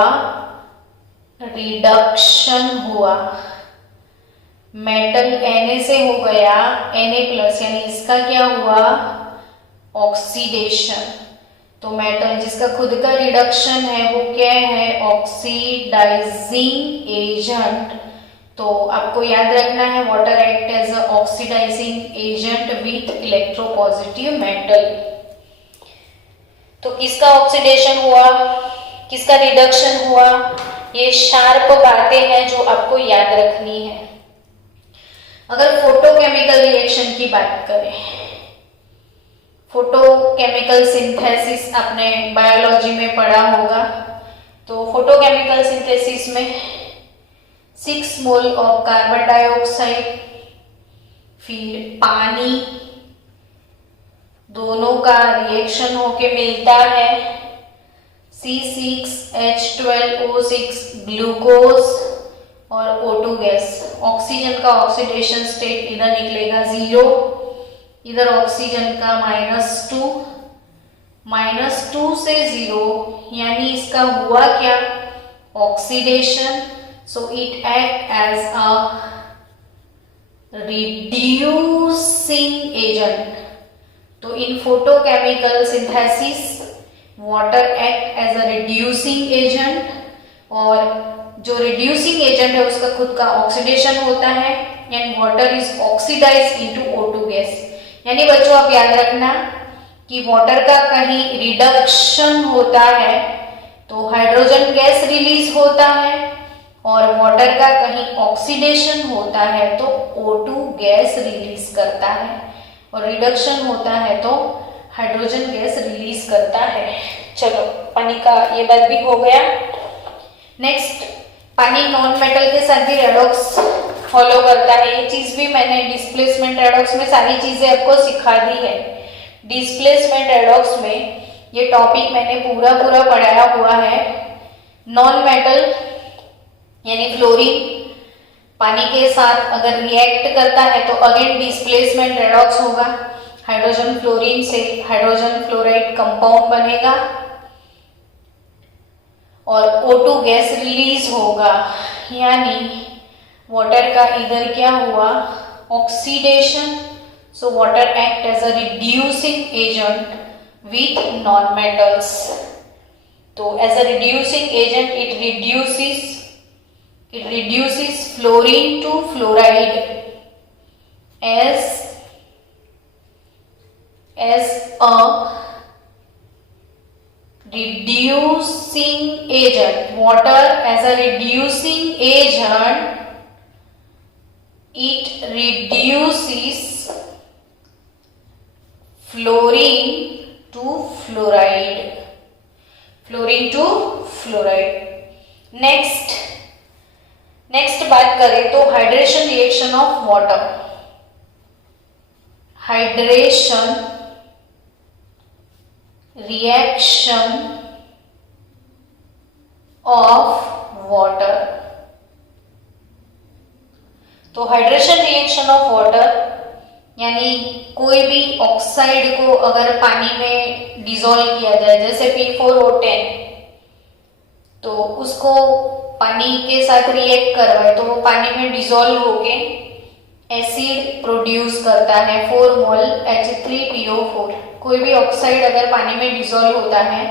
रिडक्शन हुआ। मेटल Na से हो गया Na+, यानी इसका क्या हुआ, ऑक्सीडेशन। तो मेटल जिसका खुद का रिडक्शन है वो क्या है, ऑक्सीडाइजिंग एजेंट। तो आपको याद रखना है water act as a oxidising agent with electropositive metal. तो किसका ऑक्सीडेशन हुआ, किसका रिडक्शन हुआ, ये शार्प बातें हैं जो आपको याद रखनी है। अगर फोटोकेमिकल रिएक्शन की बात करें, फोटोकेमिकल सिंथेसिस आपने बायोलॉजी में पढ़ा होगा, तो फोटोकेमिकल सिंथेसिस में 6 मोल ऑफ कार्बन डाइऑक्साइड फिर पानी दोनों का रिएक्शन होके मिलता है C6H12O6 ग्लूकोज और O2 गैस। ऑक्सीजन का ऑक्सीडेशन स्टेट इधर निकलेगा 0, इधर ऑक्सीजन का -2 से 0, यानी इसका हुआ क्या, oxidation. So it act as a reducing agent। तो in photochemical synthesis water act as a reducing agent, और जो reducing agent है उसका खुद का ऑक्सीडेशन होता है, and water is oxidized into O2 gas। यानी बच्चों आप याद रखना कि वाटर का कहीं रिडक्शन होता है तो हाइड्रोजन गैस रिलीज होता है, और वाटर का कहीं ऑक्सीडेशन होता है तो O2 गैस रिलीज करता है, और रिडक्शन होता है तो हाइड्रोजन गैस रिलीज करता है। चलो पानी का ये बात भी हो गया। नेक्स्ट, पानी नॉन मेटल के साथ भी रेडॉक्स फॉलो करता है। ये चीज भी मैंने डिस्प्लेसमेंट रेडॉक्स में सारी चीजें आपको सिखा दी है। डिस्प्लेसमेंट रेडॉक्स में ये टॉपिक मैंने पूरा पढ़ाया हुआ है। नॉन मेटल यानी फ्लोरीन पानी के साथ अगर रिएक्ट करता है तो अगेन डिस्प्लेसमेंट रेडॉक्स होगा, हाइड्रोजन फ्लोरीन से हाइड्रोजन फ्लोराइड कंपाउंड बनेगा, और O2 गैस रिलीज होगा, यानी वाटर का इधर क्या हुआ, oxidation. So water act as a reducing agent with non metals. तो as a reducing agent it reduces fluorine to fluoride as a reducing agent. Water as a reducing agent, it reduces fluorine to fluoride. Next बात करें तो hydration reaction of water. Hydration reaction of water. तो hydration reaction of water यानी कोई भी oxide को अगर पानी में डिसॉल्व किया जाए, जैसे P4O10, तो उसको पानी के साथ रिएक्ट करवाए तो वो पानी में डिसॉल्व होके एसिड प्रोड्यूस करता है 4 मोल H3PO4. कोई भी ऑक्साइड अगर पानी में डिसॉल्व होता है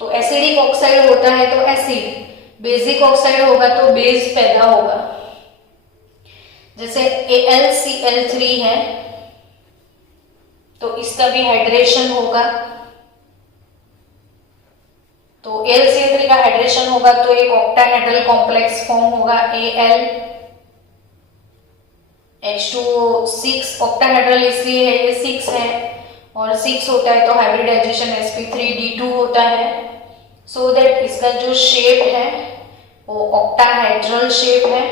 तो एसिडिक ऑक्साइड होता है तो एसिड, बेसिक ऑक्साइड होगा तो बेस पैदा होगा. जैसे AlCl3 है तो इसका भी हाइड्रेशन होगा. तो AlCl3 का हाइड्रेशन होगा तो एक ऑक्टाहेड्रल कॉम्प्लेक्स फॉर्म होगा Al H2O6. ऑक्टाहेड्रल इसलिए है, ये 6 है और 6 होता है तो हाइब्रिडाइजेशन sp3d2 होता है. सो दैट इसका जो शेप है वो ऑक्टाहेड्रल शेप है.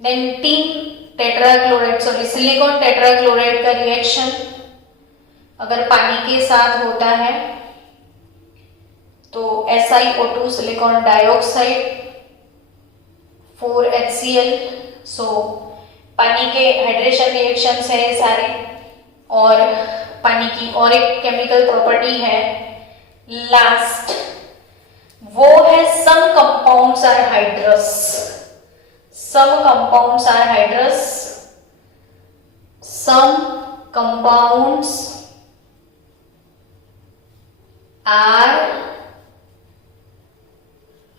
Then 3 tetrachloride sorry silicon tetrachloride का रिएक्शन अगर पानी के साथ होता है तो SiO2 सिलिकॉन डाइऑक्साइड 4HCl. सो पानी के हाइड्रेशन रिएक्शंस है सारे. और पानी की और एक केमिकल प्रॉपर्टी है लास्ट, वो है some compounds are hydrous. Some compounds are hydrous. Some compounds are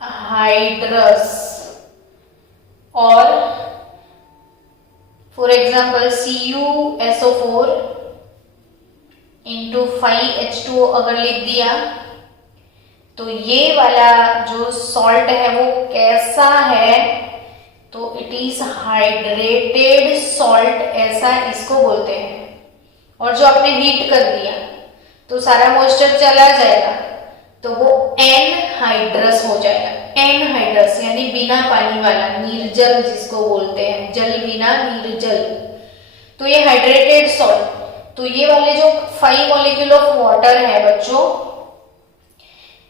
hydrous. और for example CuSO4 into 5H2O अगर लिख दिया तो ये वाला जो सॉल्ट है वो कैसा है, तो इट इज हाइड्रेटेड सॉल्ट, ऐसा इसको बोलते हैं. और जो आपने हीट कर दिया तो सारा मॉइस्चर चला जाएगा तो वो एनहाइड्रस हो जाएगा. एनहाइड्रस यानी बिना पानी वाला, निर्जल जिसको बोलते हैं, जल बिना निर्जल. तो ये हाइड्रेटेड सॉल्ट. तो ये वाले जो 5 मॉलिक्यूल ऑफ वाटर है बच्चों,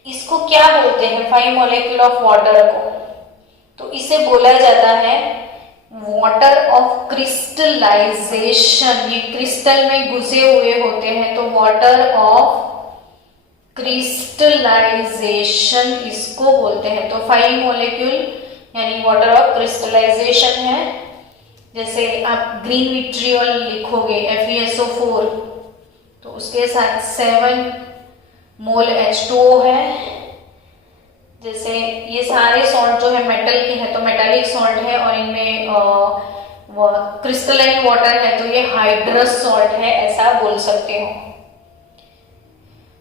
इसको क्या बोलते हैं 5 मॉलिक्यूल ऑफ वाटर को, तो इसे बोला जाता है वाटर ऑफ क्रिस्टलाइजेशन. ये क्रिस्टल में घुसे हुए होते हैं तो वाटर ऑफ क्रिस्टलाइजेशन इसको बोलते हैं. तो 5 मॉलिक्यूल यानी वाटर ऑफ क्रिस्टलाइजेशन है. जैसे आप ग्रीन विट्रियोल लिखोगे FeSO4 तो उसके साथ 7 मोल H2O है. जैसे ये सारे सॉल्ट जो है मेटल के हैं तो मेटालिक सॉल्ट है और इनमें क्रिस्टलाइन वाटर है तो ये हाइड्रस सॉल्ट है, ऐसा बोल सकते हो.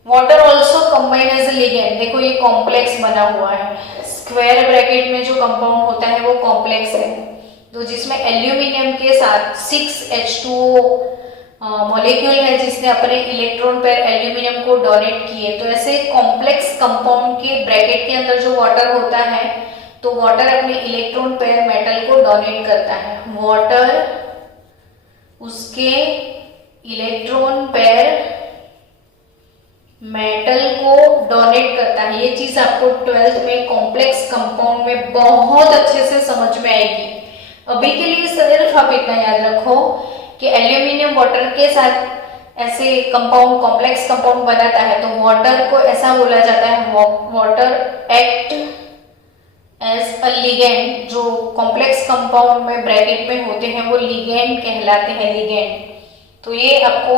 Water also combine as ligand. देखो ये कॉम्प्लेक्स बना हुआ है. स्क्वायर ब्रैकेट में जो कंपाउंड होता है वो कॉम्प्लेक्स है, तो जिसमें एल्यूमिनियम के साथ 6H2O मॉलिक्यूल है जिसने अपने इलेक्ट्रॉन पेयर एल्यूमिनियम को डोनेट किए. तो ऐसे कॉम्प्लेक्स कंपाउंड के ब्रैकेट के अंदर जो वाटर होता है तो वाटर अपने इलेक्ट्रॉन पेयर मेटल को डोनेट करता है. वाटर उसके इलेक्ट्रॉन पेयर मेटल को डोनेट करता है. ये चीज आपको 12th में कॉम्प्लेक्स कंपाउंड में बहुत अच्छे से समझ में आएगी. अभी के लिए सिर्फ आप इतना याद रखो कि एल्यूमिनियम वाटर के साथ ऐसे कंपाउंड, कॉम्प्लेक्स कंपाउंड बनाता है तो वाटर को ऐसा बोला जाता है, water act as a ligand. जो कॉम्प्लेक्स कंपाउंड में ब्रैकेट में होते हैं वो लिगेंड कहलाते हैं, लिगेंड। तो ये आपको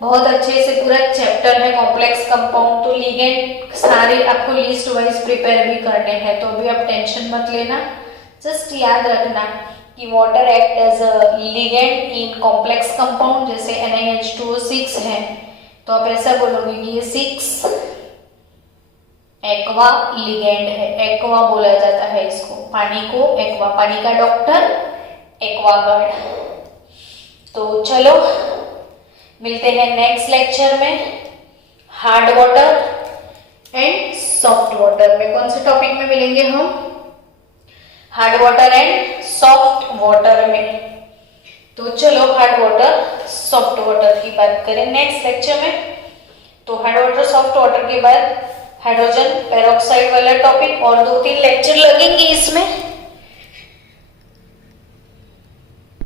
बहुत अच्छे से पूरा चैप्टर है कॉम्प्लेक्स कंपाउंड, तो लिगेंड सारे आपको लिस्ट वाइज प्रिपेयर भी करने हैं, तो अभी आप टेंशन मत लेना। जस्ट याद रखना कि water act as a ligand in complex compound, जैसे NiH2O6 है तो आप ऐसा बोलोगे कि ये 6 एक्वा लिगेंड है। एक्वा बोला जाता है इसको, पानी को एक्वा, पानी का डॉक्टर एक्वागार्ड। तो चलो मिलते हैं नेक्स्ट लेक्चर में hard water and soft water में। कौन से टॉपिक में मिलेंगे हम? Hard water and soft water में। तो चलो हार्ड वाटर सॉफ्ट वाटर की बात करें नेक्स्ट लेक्चर में। तो हार्ड वाटर सॉफ्ट वाटर के बाद हाइड्रोजन पेरोक्साइड वाला टॉपिक और 2-3 लेक्चर लगेंगे इसमें।